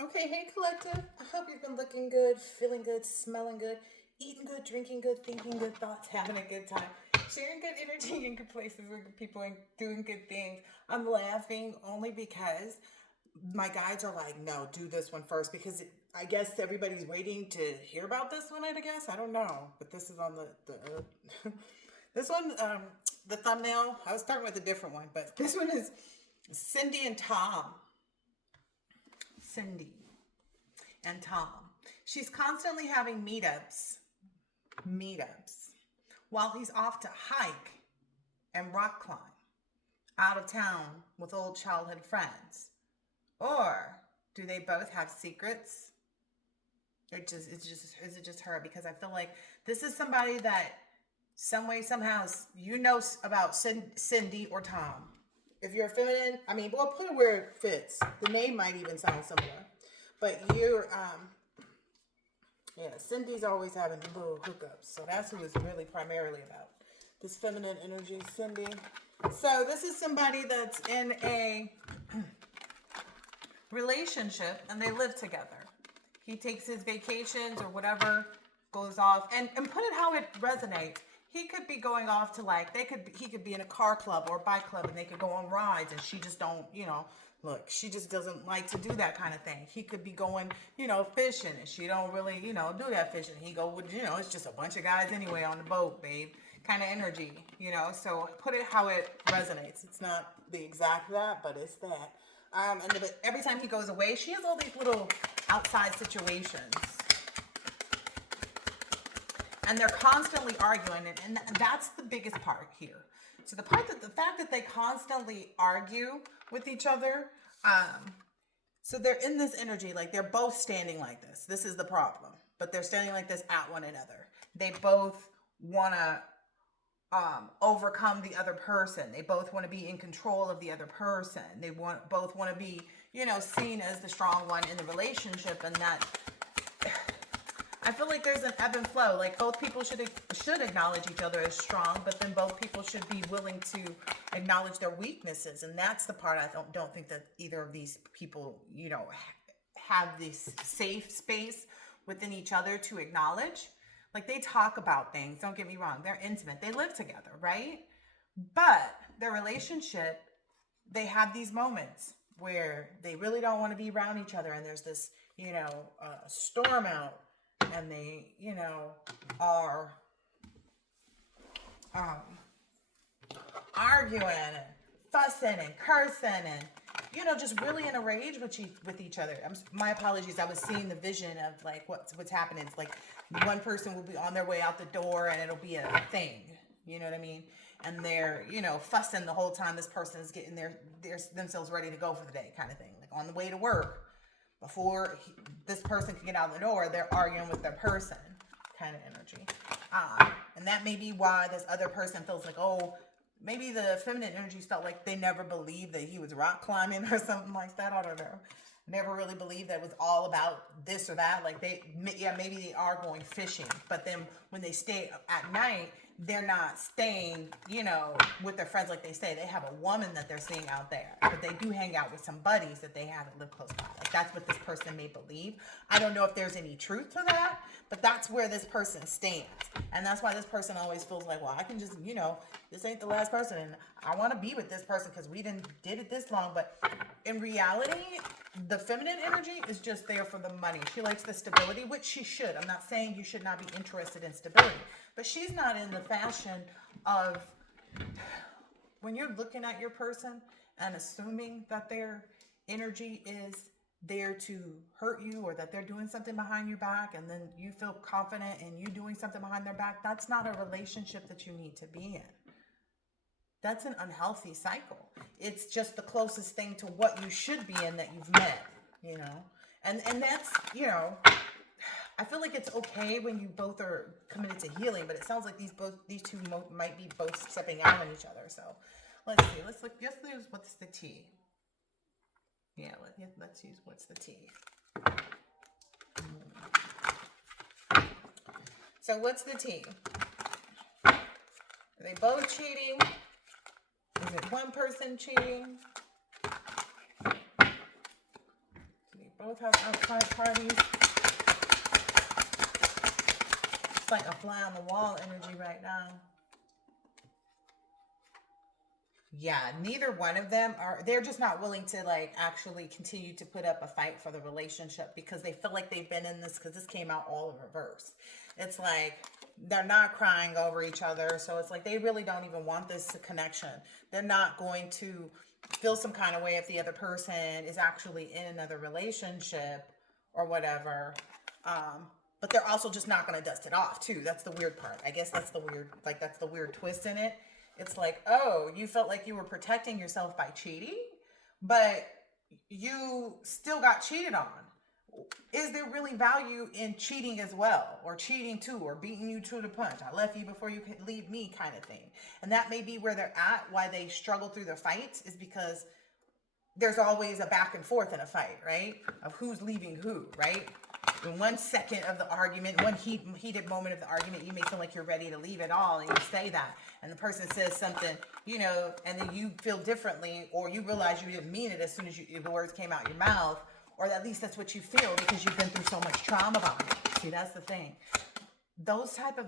Okay, hey collective. I hope you've been looking good, feeling good, smelling good, eating good, drinking good, thinking good thoughts, having a good time, sharing good energy in good places with good people and doing good things. I'm laughing only because my guides are like, no, do this one first because I guess everybody's waiting to hear about this one. I guess I don't know, but this is on the this one. The thumbnail. I was starting with a different one, but this one is Cindy and Tom. Cindy and Tom. She's constantly having meetups, while he's off to hike and rock climb out of town with old childhood friends. Or do they both have secrets? Or is it just her? Because I feel like this is somebody that some way somehow you know about Cindy or Tom. If you're feminine, I mean, well, put it where it fits. The name might even sound similar, but you're yeah, Cindy's always having little hookups. So that's who it's really primarily about. This feminine energy, Cindy. So this is somebody that's in a relationship and they live together. He takes his vacations or whatever, goes off and put it how it resonates. He could be going off to like he could be in a car club or a bike club and they could go on rides and she just don't, look, she just doesn't like to do that kind of thing. He could be going, fishing and she don't really, do that fishing. He go with, it's just a bunch of guys anyway on the boat, babe. Kind of energy, So put it how it resonates. It's not the exact that, but it's that. And every time he goes away, she has all these little outside situations. And they're constantly arguing, and that's the biggest part here. So the fact that they constantly argue with each other, so they're in this energy, like they're both standing like this. This is the problem, but they're standing like this at one another. They both want to overcome the other person. They both want to be in control of the other person. They both want to be, seen as the strong one in the relationship, and that I feel like there's an ebb and flow. Like both people should acknowledge each other as strong, but then both people should be willing to acknowledge their weaknesses, and that's the part I don't think that either of these people, have this safe space within each other to acknowledge. Like they talk about things. Don't get me wrong; they're intimate. They live together, right? But their relationship, they have these moments where they really don't want to be around each other, and there's this, storm out and they, are arguing and fussing and cursing and, just really in a rage with each other. My apologies. I was seeing the vision of like what's happening. It's like one person will be on their way out the door and it'll be a thing. You know what I mean? And they're, fussing the whole time this person is getting themselves ready to go for the day kind of thing. Like on the way to work, before this person can get out the door, they're arguing with their person kind of energy. And that may be why this other person feels like, oh, maybe the feminine energies felt like they never believed that he was rock climbing or something like that. I don't know. Never really believed that it was all about this or that. Like maybe they are going fishing, but then when they stay at night, they're not staying, with their friends like they say. They have a woman that they're seeing out there, but they do hang out with some buddies that they have that live close by. Like that's what this person may believe. I don't know if there's any truth to that, but that's where this person stands. And that's why this person always feels like, well, I can just, this ain't the last person and I want to be with this person because we did it this long. But in reality, the feminine energy is just there for the money. She likes the stability, which she should. I'm not saying you should not be interested in stability, but she's not in the fashion of when you're looking at your person and assuming that their energy is there to hurt you or that they're doing something behind your back and then you feel confident in you doing something behind their back. That's not a relationship that you need to be in. That's an unhealthy cycle. It's just the closest thing to what you should be in that you've met, and that's, I feel like it's okay when you both are committed to healing, but it sounds like these two might be both stepping out on each other. So let's see. Let's look. Just use what's the tea. Yeah, let's use what's the tea. So what's the tea? Are they both cheating? Is it one person cheating? Do they Both have outside parties. It's like a fly on the wall energy right now. Yeah, neither one of them they're just not willing to like actually continue to put up a fight for the relationship because they feel like they've been in this, because this came out all in reverse. It's like they're not crying over each other. So it's like they really don't even want this connection. They're not going to feel some kind of way if the other person is actually in another relationship or whatever. But they're also just not going to dust it off too. That's the weird part. I guess that's the weird twist in it. It's like, oh, you felt like you were protecting yourself by cheating, but you still got cheated on. Is there really value in cheating as well, or cheating too, or beating you to the punch? I left you before you could leave me, kind of thing. And that may be where they're at, why they struggle through their fights, is because there's always a back and forth in a fight, right? Of who's leaving who, right? In 1 second of the argument, one heated moment of the argument, you may feel like you're ready to leave it all, and you say that, and the person says something, and then you feel differently, or you realize you didn't mean it as soon as the words came out your mouth, or at least that's what you feel because you've been through so much trauma behind it. See, that's the thing. Those type of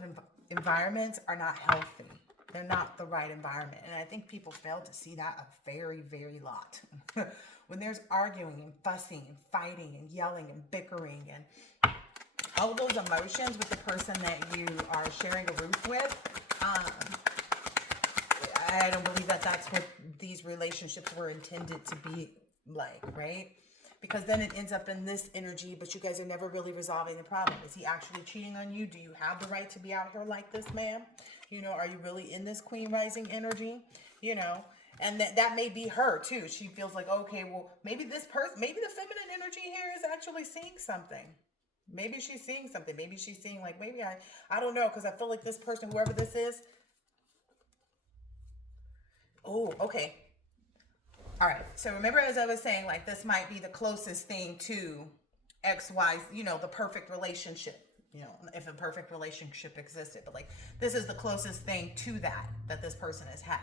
environments are not healthy. They're not the right environment, and I think people fail to see that a very, very lot. When there's arguing and fussing and fighting and yelling and bickering and all of those emotions with the person that you are sharing a roof with, I don't believe that that's what these relationships were intended to be like, right? Because then it ends up in this energy, but you guys are never really resolving the problem. Is he actually cheating on you? Do you have the right to be out here like this, ma'am? Are you really in this queen rising energy? And that may be her too. She feels like, okay, well, maybe this person, maybe the feminine energy here is actually seeing something. Maybe she's seeing something. Maybe she's seeing like, maybe I don't know, because I feel like this person, whoever this is. Oh, okay. All right. So remember, as I was saying, like this might be the closest thing to XY, the perfect relationship. If a perfect relationship existed, but like this is the closest thing to that this person has had.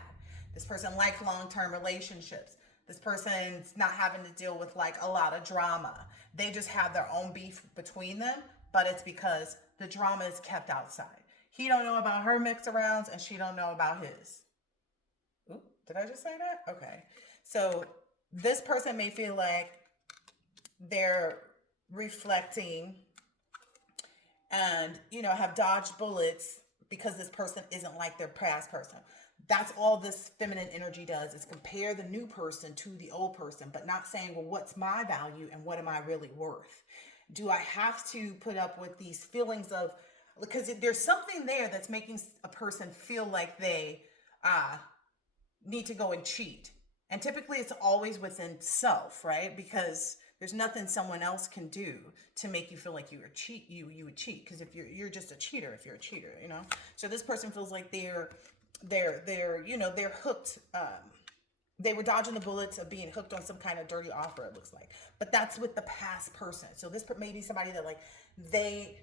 This person likes long-term relationships. This person's not having to deal with like a lot of drama. They just have their own beef between them, but it's because the drama is kept outside. He don't know about her mix arounds and she don't know about his. Ooh, did I just say that? Okay. So this person may feel like they're reflecting and, have dodged bullets because this person isn't like their past person. That's all this feminine energy does, is compare the new person to the old person, but not saying, well, what's my value and what am I really worth? Do I have to put up with these feelings of, because there's something there that's making a person feel like they need to go and cheat. And typically it's always within self, right? Because there's nothing someone else can do to make you feel like you would cheat. Because if you're just a cheater, if you're a cheater, So this person feels like they're hooked. They were dodging the bullets of being hooked on some kind of dirty offer, it looks like. But that's with the past person. So this may be somebody that like they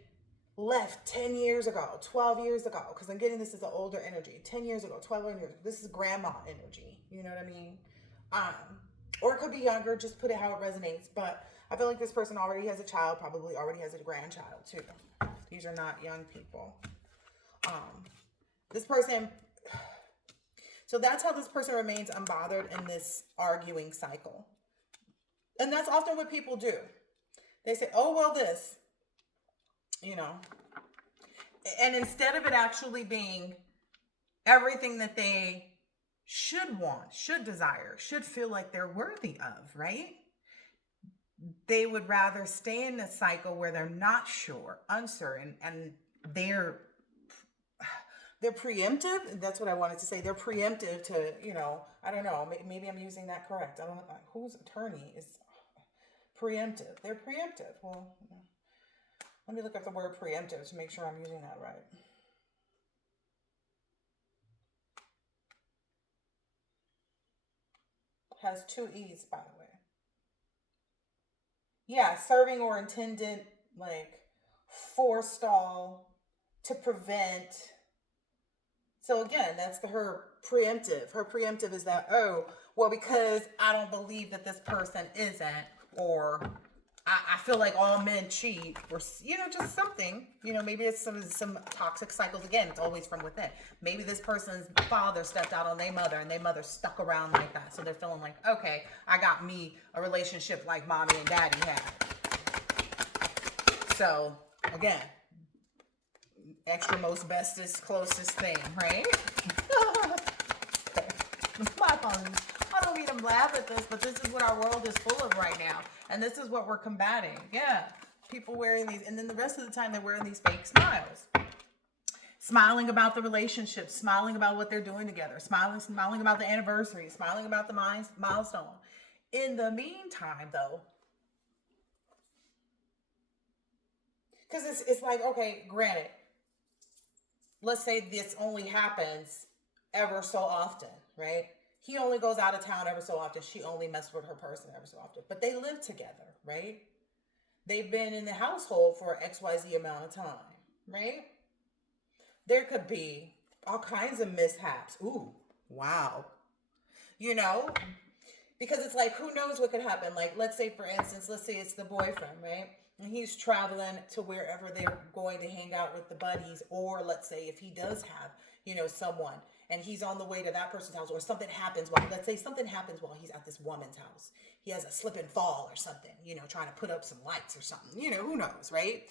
left 10 years ago, 12 years ago, because I'm getting this as an older energy. 10 years ago, 12 years. This is grandma energy. You know what I mean? Or it could be younger, just put it how it resonates. But I feel like this person already has a child, probably already has a grandchild too. These are not young people. This person, so that's how this person remains unbothered in this arguing cycle. And that's often what people do. They say, oh, well, this, and instead of it actually being everything that they should want, should desire, should feel like they're worthy of, right? They would rather stay in a cycle where they're not sure, uncertain, and they're preemptive. That's what I wanted to say. They're preemptive to, I don't know, maybe I'm using that correct. I don't know whose attorney is preemptive. They're preemptive. Well, let me look up the word preemptive to make sure I'm using that right. Has 2 E's, by the way. Yeah, serving or intended, like, forestall, to prevent. So again, that's her preemptive. Her preemptive is that, oh, well, because I don't believe that this person isn't, or I feel like all men cheat, or just something. Maybe it's some toxic cycles. Again, it's always from within. Maybe this person's father stepped out on their mother, and their mother stuck around like that, so they're feeling like, okay, I got me a relationship like mommy and daddy had. So again, extra most bestest closest thing, right? My apologies. I don't mean to laugh at this, but this is what our world is full of right now. And this is what we're combating. Yeah. People wearing these, and then the rest of the time they're wearing these fake smiles. Smiling about the relationship, smiling about what they're doing together, smiling about the anniversary, smiling about the milestone. In the meantime, though, because it's like, okay, granted, let's say this only happens ever so often, right? He only goes out of town ever so often. She only messes with her person ever so often. But they live together, right? They've been in the household for XYZ amount of time, right? There could be all kinds of mishaps. Ooh, wow. Because it's like, who knows what could happen? Like, let's say, for instance, it's the boyfriend, right? And he's traveling to wherever they're going to hang out with the buddies. Or let's say if he does have, someone, and he's on the way to that person's house, or something happens let's say something happens while he's at this woman's house. He has a slip and fall or something, trying to put up some lights or something, who knows, right?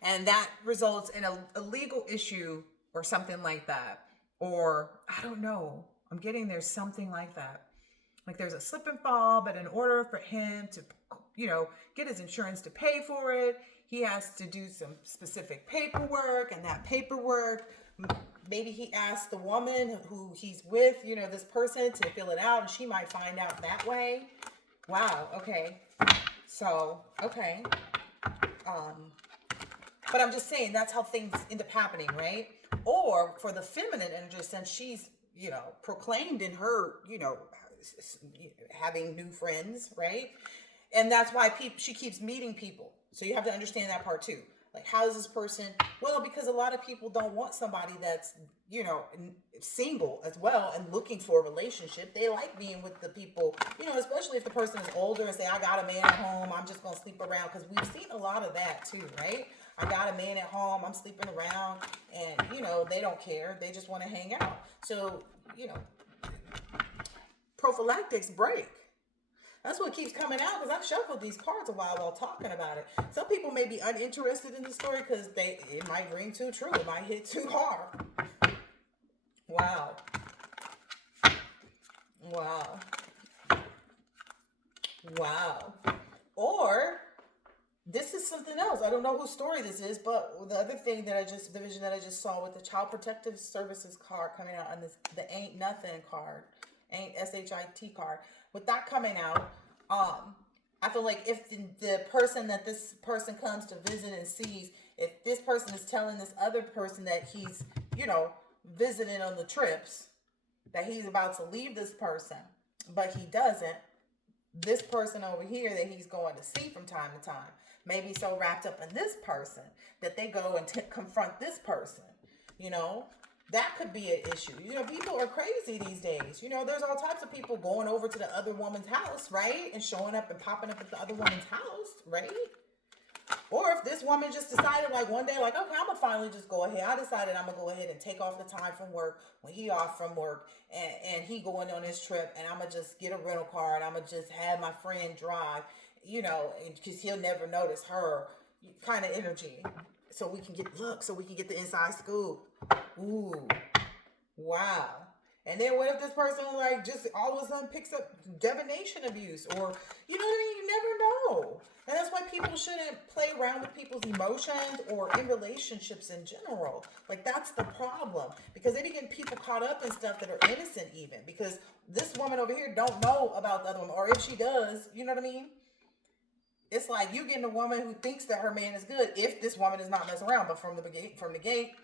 And that results in a legal issue or something like that. Or, I don't know, I'm getting there's something like that. Like there's a slip and fall, but in order for him to, get his insurance to pay for it, he has to do some specific paperwork, and that paperwork, maybe he asks the woman who he's with, this person, to fill it out, and she might find out that way. Wow. Okay. So, okay. But I'm just saying that's how things end up happening, right? Or for the feminine energy, since she's, proclaimed in her, having new friends, right? And that's why she keeps meeting people. So you have to understand that part too. Like, how is this person? Well, because a lot of people don't want somebody that's, single as well and looking for a relationship. They like being with the people, especially if the person is older and say, I got a man at home, I'm just going to sleep around. Because we've seen a lot of that too, right? I got a man at home, I'm sleeping around, and, they don't care. They just want to hang out. So, prophylactics break. That's what keeps coming out, because I've shuffled these cards a while talking about it. Some people may be uninterested in the story because it might ring too true. It might hit too hard. Wow. Wow. Wow. Or this is something else. I don't know whose story this is, but the other thing the vision that I just saw with the Child Protective Services card coming out, and the Ain't Nothing card, Ain't SHIT card, with that coming out, I feel like if the person that this person comes to visit and sees, if this person is telling this other person that he's, visiting on the trips, that he's about to leave this person, but he doesn't, this person over here that he's going to see from time to time may be so wrapped up in this person that they go and confront this person, That could be an issue. People are crazy these days. There's all types of people going over to the other woman's house, right? And showing up and popping up at the other woman's house, right? Or if this woman just decided, like, one day, like, okay, I'm going to finally just go ahead. I decided I'm going to go ahead and take off the time from work when he off from work, and he going on his trip, and I'm going to just get a rental car, and I'm going to just have my friend drive, because he'll never notice her kind of energy. So we can get the inside scoop. Ooh, wow. And then what if this person just all of a sudden picks up divination abuse, or you know what I mean? You never know. And that's why people shouldn't play around with people's emotions or in relationships in general. That's the problem, because they be getting people caught up in stuff that are innocent, even because this woman over here don't know about the other woman, or if she does, you know what I mean? It's like you getting a woman who thinks that her man is good if this woman is not messing around, but from the gate,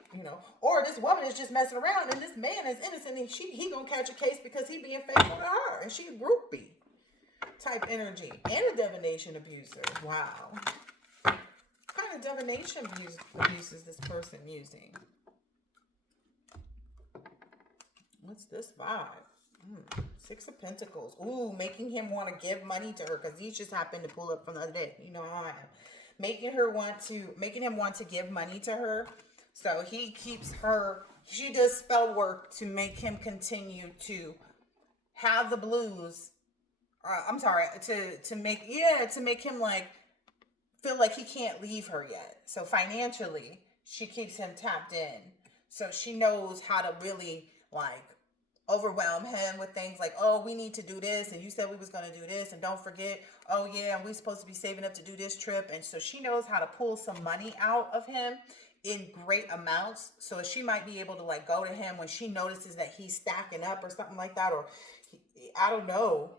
or this woman is just messing around and this man is innocent and he gonna catch a case because he being faithful to her and she a groupie type energy, and a divination abuser. Wow. What kind of divination abuse is this person using? What's this vibe? Six of Pentacles. Ooh, making him want to give money to her because he just happened to pull up from the other day. You know how I am. Making him want to give money to her. So he keeps her, she does spell work to make him continue to have the blues. I'm sorry, to make him like feel like he can't leave her yet. So financially, she keeps him tapped in. So she knows how to really like overwhelm him with things like, oh, we need to do this, and you said we was going to do this, and don't forget, oh yeah, and we're supposed to be saving up to do this trip. And so she knows how to pull some money out of him in great amounts. So she might be able to like go to him when she notices that he's stacking up or something like that, or I don't know,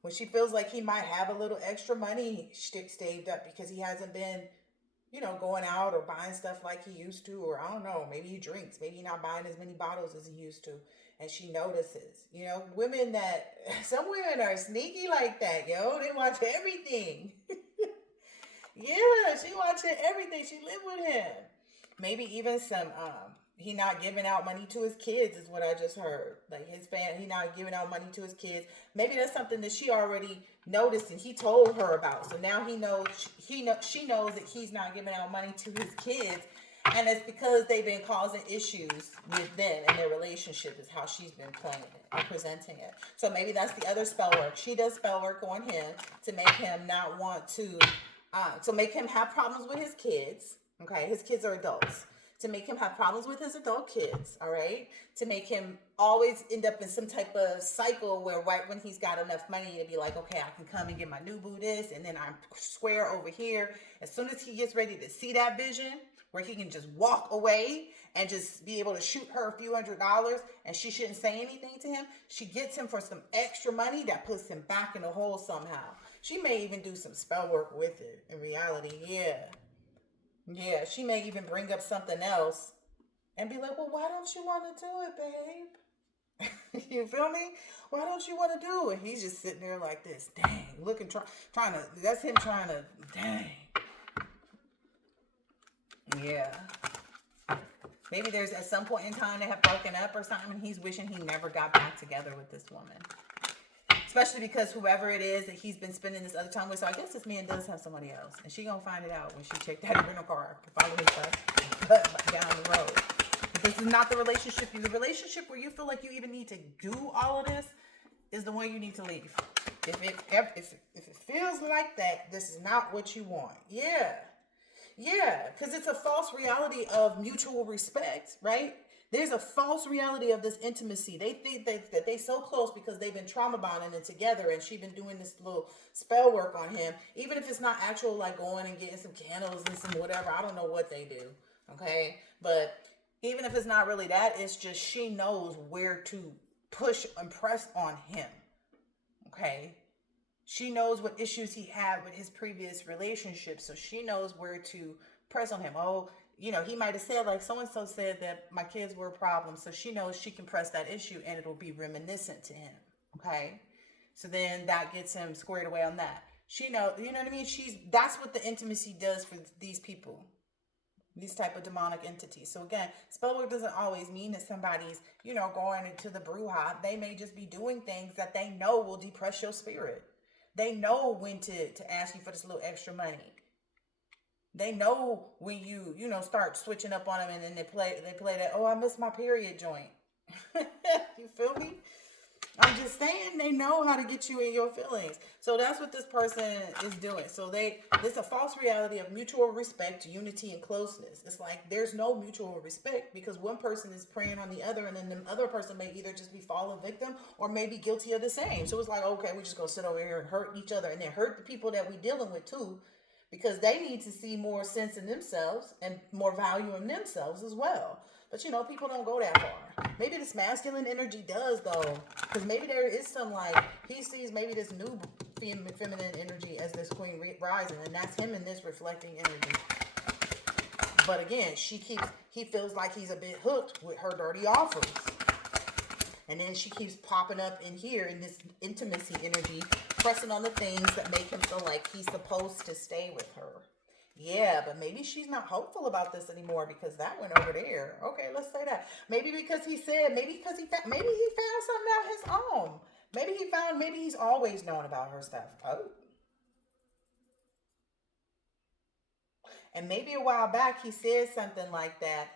when she feels like he might have a little extra money saved up because he hasn't been, going out or buying stuff like he used to, or I don't know, maybe he drinks, maybe he's not buying as many bottles as he used to. And she notices, some women are sneaky like that, they watch everything. Yeah, she watching everything. She live with him. Maybe even some, he not giving out money to his kids is what I just heard. Like he not giving out money to his kids. Maybe that's something that she already noticed and he told her about. So now she knows that he's not giving out money to his kids. And it's because they've been causing issues with them and their relationship is how she's been playing it or presenting it. So maybe that's the other spell work. She does spell work on him to make him not want to make him have problems with his kids. Okay, his kids are adults. To make him have problems with his adult kids, all right? To make him always end up in some type of cycle where right when he's got enough money to be like, okay, I can come and get my new boo this, and then I'm square over here. As soon as he gets ready to see that vision, where he can just walk away and just be able to shoot her a few $100s and she shouldn't say anything to him, she gets him for some extra money that puts him back in the hole somehow. She may even do some spell work with it in reality, yeah. Yeah, she may even bring up something else and be like, well, why don't you want to do it, babe? You feel me? Why don't you want to do it? He's just sitting there like this, dang, looking, trying to, that's him trying to, dang. Yeah. Maybe there's at some point in time they have broken up or something and he's wishing he never got back together with this woman. Especially because whoever it is that he's been spending this other time with, so I guess this man does have somebody else. And she gonna find it out when she checked that rental car to follow his butt down the road. This is not the relationship. The relationship where you feel like you even need to do all of this is the one you need to leave. If it feels like that, this is not what you want. Yeah. Yeah, because it's a false reality of mutual respect, right? There's a false reality of this intimacy. They think that they so close because they've been trauma bonding and together, and she's been doing this little spell work on him. Even if it's not actual, like going and getting some candles and some whatever, I don't know what they do, okay? But even if it's not really that, it's just she knows where to push and press on him, okay? She knows what issues he had with his previous relationship, so she knows where to press on him. Oh, he might have said, like, so-and-so said that my kids were a problem, so she knows she can press that issue and it'll be reminiscent to him, okay? So then that gets him squared away on that. She knows, you know what I mean? That's what the intimacy does for these people, these type of demonic entities. So again, spell work doesn't always mean that somebody's, going into the bruja. They may just be doing things that they know will depress your spirit. They know when to ask you for this little extra money. They know when you start switching up on them and then they play that, oh, I missed my period joint. You feel me? I'm just saying they know how to get you in your feelings. So that's what this person is doing. So there's a false reality of mutual respect, unity, and closeness. It's like there's no mutual respect because one person is preying on the other and then the other person may either just be fallen victim or may be guilty of the same. So it's like, okay, we're just going to sit over here and hurt each other and then hurt the people that we're dealing with too because they need to see more sense in themselves and more value in themselves as well. But people don't go that far. Maybe this masculine energy does though. Because maybe there is some he sees maybe this new feminine energy as this queen rising. And that's him in this reflecting energy. But again, he feels like he's a bit hooked with her dirty offers. And then she keeps popping up in here in this intimacy energy, pressing on the things that make him feel like he's supposed to stay with her. Yeah, but maybe she's not hopeful about this anymore because that went over there. Okay, let's say that. Maybe because he said, maybe because maybe he found something out his own. Maybe he's always known about her stuff. Oh, and maybe a while back he said something like that.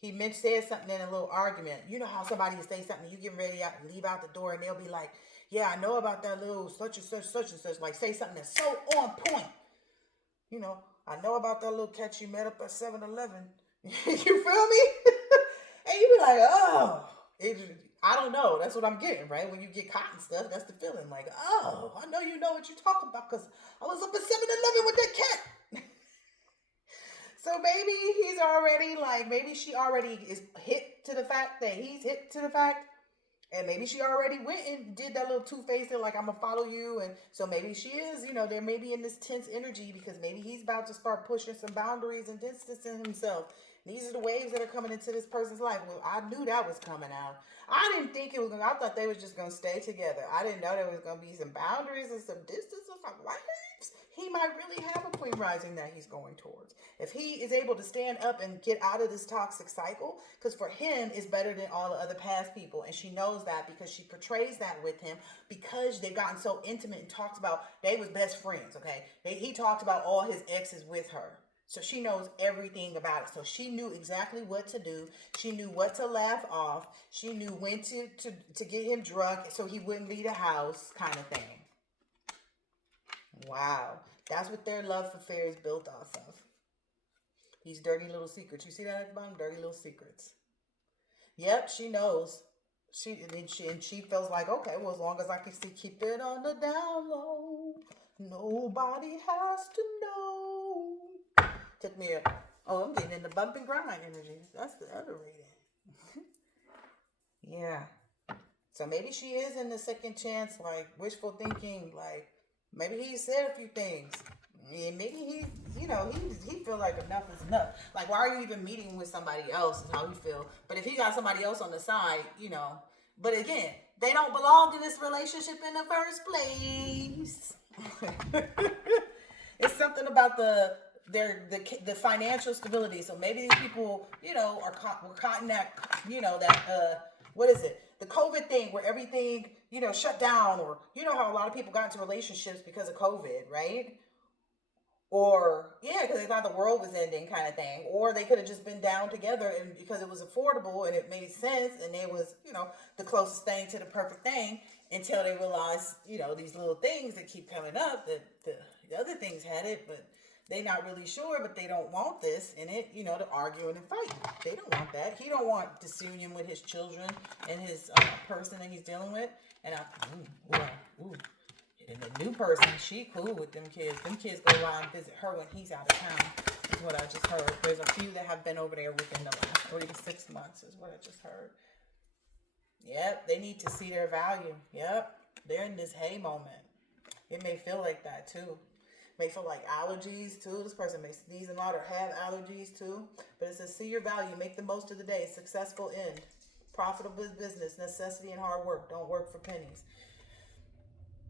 Said something in a little argument. You know how somebody will say something, you get ready out, leave out the door, and they'll be like, "Yeah, I know about that little such and such." Like say something that's so on point. You know, I know about that little catch you met up at 7-Eleven. You feel me? And you be like, oh, it, I don't know. That's what I'm getting, right? When you get caught and stuff, that's the feeling. Like, oh, I know you know what you're talking about because I was up at 7-Eleven with that cat. So maybe he's already like, maybe she already is hit to the fact that he's hit to the fact. And maybe she already went and did that little two-faced thing, like I'm gonna follow you, and so maybe she is, they're maybe in this tense energy because maybe he's about to start pushing some boundaries and distancing himself. These are the waves that are coming into this person's life. Well, I knew that was coming out. I didn't think it was gonna. I thought they was just gonna stay together. I didn't know there was gonna be some boundaries and some distance and some waves. He might really have a queen rising that he's going towards. If he is able to stand up and get out of this toxic cycle, because for him it's better than all the other past people, and she knows that because she portrays that with him because they've gotten so intimate and talks about they was best friends. Okay, he talked about all his exes with her. So she knows everything about it. So she knew exactly what to do. She knew what to laugh off. She knew when to get him drunk so he wouldn't leave the house, kind of thing. Wow. That's what their love affair is built off of. These dirty little secrets. You see that at the bottom? Dirty little secrets. Yep, she knows. She feels like, okay, well, as long as I can keep it on the down low, nobody has to know. Took me I'm getting in the bump and grind energy. That's the other reading. Yeah. So maybe she is in the second chance, like wishful thinking, like maybe he said a few things. Yeah, maybe he feel like enough is enough. Like, why are you even meeting with somebody else? Is how he feel. But if he got somebody else on the side, But again, they don't belong to this relationship in the first place. It's something about the financial stability. So maybe these people, were caught in that, what is it? The COVID thing where everything, shut down, or how a lot of people got into relationships because of COVID, right? Or yeah, because they thought the world was ending, kind of thing. Or they could have just been down together, and because it was affordable and it made sense, and it was the closest thing to the perfect thing, until they realized these little things that keep coming up that the other things had it, but they not really sure, but they don't want this in it, to argue and fight. They don't want that. He don't want disunion with his children and his person that he's dealing with. And ooh. And the new person, she cool with them kids. Them kids go around and visit her when he's out of town, is what I just heard. There's a few that have been over there within the last 3 to 6 months, is what I just heard. Yep, they need to see their value. Yep, they're in this hay moment. It may feel like that too. May feel like allergies too. This person may sneeze a lot or have allergies too. But it says, see your value, make the most of the day. Successful end. Profitable business, necessity and hard work. Don't work for pennies.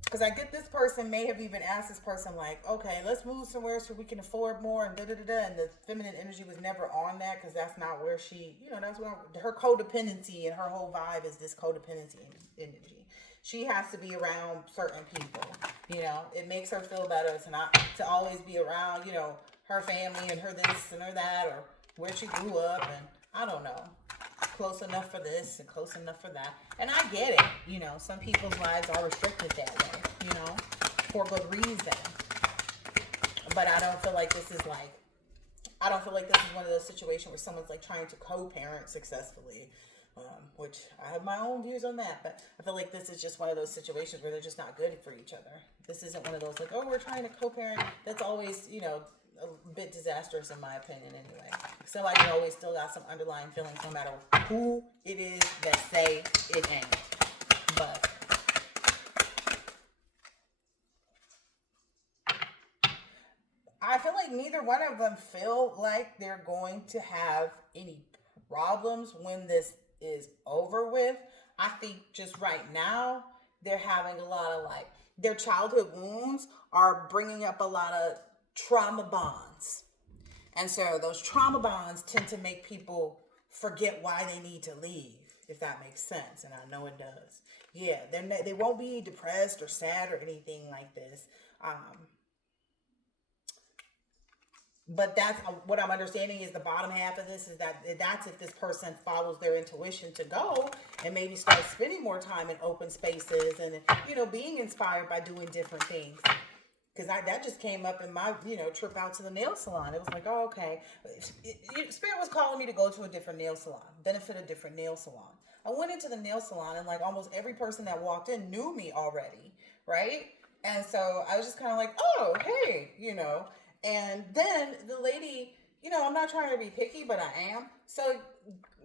Because I get this person may have even asked this person, like, okay, let's move somewhere so we can afford more, and da-da-da-da. And the feminine energy was never on that, because that's not where she, that's where her codependency and her whole vibe is this codependency energy. She has to be around certain people. It makes her feel better to not to always be around, her family and her this and her that, or where she grew up, and I don't know, close enough for this and close enough for that. And I get it. Some people's lives are restricted that way, for good reason. But I don't feel like this is one of those situations where someone's like trying to co-parent successfully, which I have my own views on that. But I feel like this is just one of those situations where they're just not good for each other. This isn't one of those like, oh, we're trying to co-parent. That's always, a bit disastrous in my opinion anyway. Somebody always still got some underlying feelings no matter who it is that say it ain't. But I feel like neither one of them feel like they're going to have any problems when this is over with. I think just right now they're having a lot of their childhood wounds are bringing up a lot of trauma bonds. And so those trauma bonds tend to make people forget why they need to leave, if that makes sense. And I know it does. Yeah, they won't be depressed or sad or anything like this. But that's what I'm understanding is the bottom half of this is that's if this person follows their intuition to go and maybe start spending more time in open spaces and, being inspired by doing different things. Because that just came up in my, trip out to the nail salon. It was like, oh, okay. Spirit was calling me to go to a different nail salon, benefit a different nail salon. I went into the nail salon and like almost every person that walked in knew me already, right? And so I was just kind of like, oh, hey, And then the lady, I'm not trying to be picky, but I am. So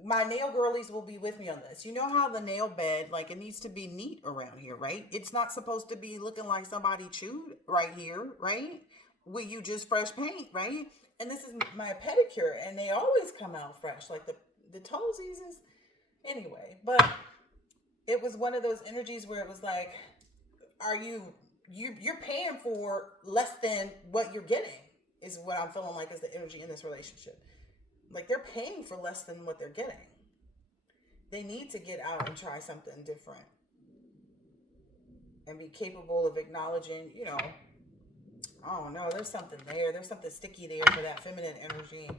my nail girlies will be with me on this. You know how the nail bed, like it needs to be neat around here, right? It's not supposed to be looking like somebody chewed right here, right? With you just fresh paint, right? And this is my pedicure, and they always come out fresh, like the toesies is anyway. But it was one of those energies where it was like, are you're paying for less than what you're getting is what I'm feeling like is the energy in this relationship. Like they're paying for less than what they're getting. They need to get out and try something different and be capable of acknowledging, I don't know, there's something there. There's something sticky there for that feminine energy.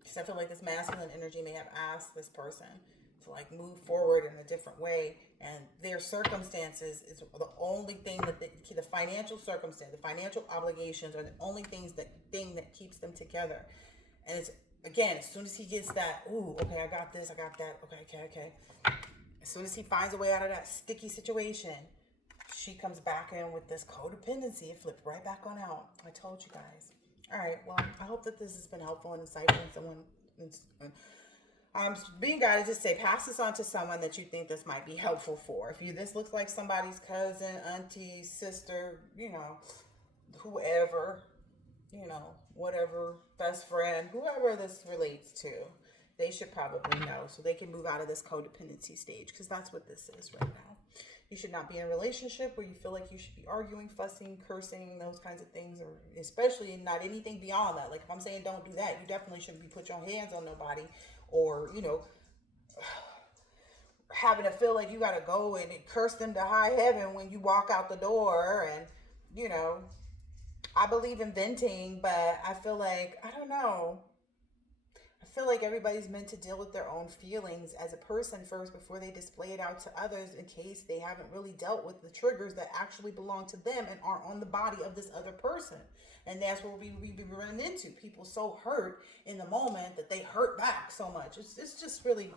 Because I feel like this masculine energy may have asked this person to like move forward in a different way, and their circumstances is the only thing that the financial circumstance, the financial obligations are the only thing that keeps them together. And it's again, as soon as he gets that, ooh, okay, I got this, I got that, okay. As soon as he finds a way out of that sticky situation, she comes back in with this codependency. It flipped right back on out. I told you guys. All right, well, I hope that this has been helpful and insightful. Someone, being guided to say, pass this on to someone that you think this might be helpful for. If this looks like somebody's cousin, auntie, sister, whoever, whatever, best friend, whoever this relates to, they should probably know so they can move out of this codependency stage, because that's what this is right now. You should not be in a relationship where you feel like you should be arguing, fussing, cursing, those kinds of things, or especially not anything beyond that. Like if I'm saying don't do that, you definitely shouldn't be put your hands on nobody, or, having to feel like you got to go and curse them to high heaven when you walk out the door. And, I believe in venting, but I feel like, I don't know. I feel like everybody's meant to deal with their own feelings as a person first before they display it out to others, in case they haven't really dealt with the triggers that actually belong to them and aren't on the body of this other person. And that's what we be running into. People so hurt in the moment that they hurt back so much. It's just really,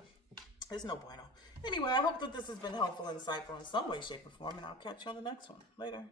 it's no bueno. Anyway, I hope that this has been helpful and insightful in some way, shape, or form, and I'll catch you on the next one. Later.